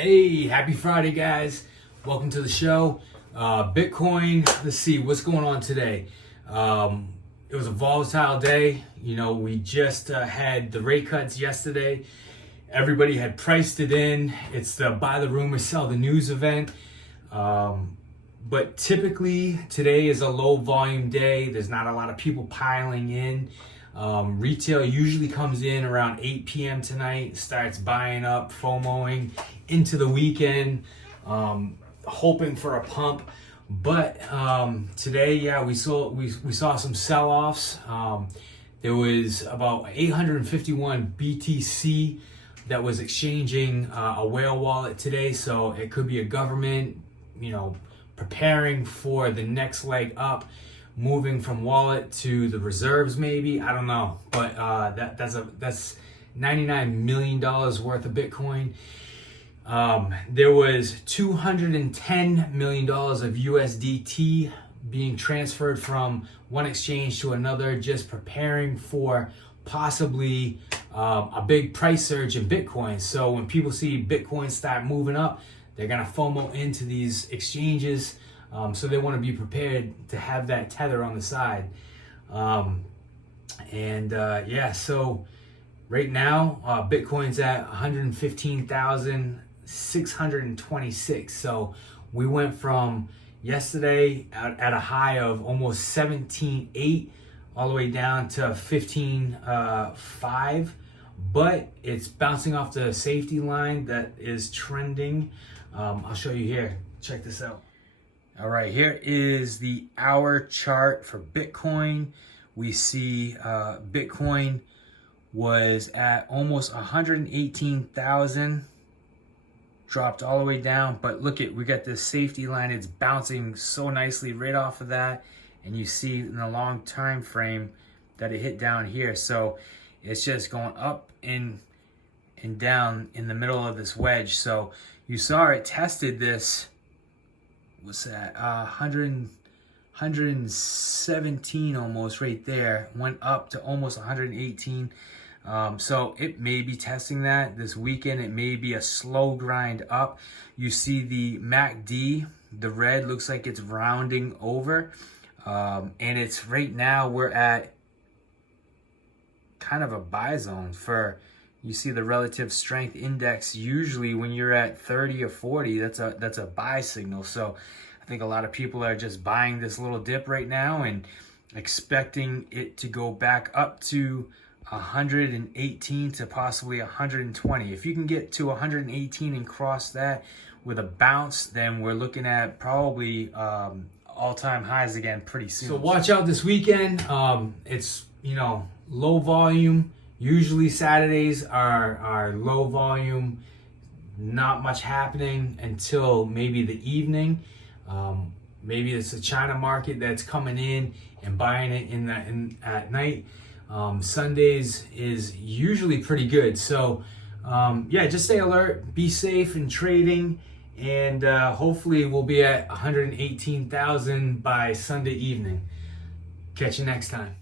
Hey, happy Friday, guys. Welcome to the show. Bitcoin, let's see what's going on today. It was a volatile day. You know, we just had the rate cuts yesterday. Everybody had priced it in. It's the buy the rumor, sell the news event. But typically today is a low volume day. There's not a lot of people piling in. Retail usually comes in around 8 p.m. tonight, starts buying up, FOMOing into the weekend, hoping for a pump. But today, yeah, we saw some sell-offs. There was about 851 BTC that was exchanging a whale wallet today, so it could be a government, you know, preparing for the next leg up, moving from wallet to the reserves, maybe. I don't know, but that's $99 million worth of Bitcoin. There was $210 million of USDT being transferred from one exchange to another, just preparing for possibly a big price surge in Bitcoin. So when people see Bitcoin start moving up, they're gonna FOMO into these exchanges. So they want to be prepared to have that tether on the side. Yeah, so right now, Bitcoin's at 115,626. So we went from yesterday at a high of almost 17.8 all the way down to 15.5. But it's bouncing off the safety line that is trending. I'll show you here. Check this out. All right, here is the hour chart for Bitcoin. We see Bitcoin was at almost 118,000, dropped all the way down. But look at, we got this safety line. It's bouncing so nicely right off of that. And you see in the long time frame that it hit down here. So it's just going up and down in the middle of this wedge. So you saw it tested this. What's that? 117 almost right there. Went up to almost 118. So it may be testing that this weekend. It may be a slow grind up. You see the MACD, the red looks like it's rounding over. And it's right now we're at kind of a buy zone for, you see the relative strength index. Usually when you're at 30 or 40, that's a buy signal. So I think a lot of people are just buying this little dip right now and expecting it to go back up to 118 to possibly 120. If you can get to 118 and cross that with a bounce, then we're looking at probably all-time highs again pretty soon. So watch out this weekend. It's, you know, low volume. Usually Saturdays are low volume, not much happening until maybe the evening. Maybe it's the China market that's coming in and buying it at night. Sundays is usually pretty good. So yeah, just stay alert, be safe in trading, and hopefully we'll be at 118,000 by Sunday evening. Catch you next time.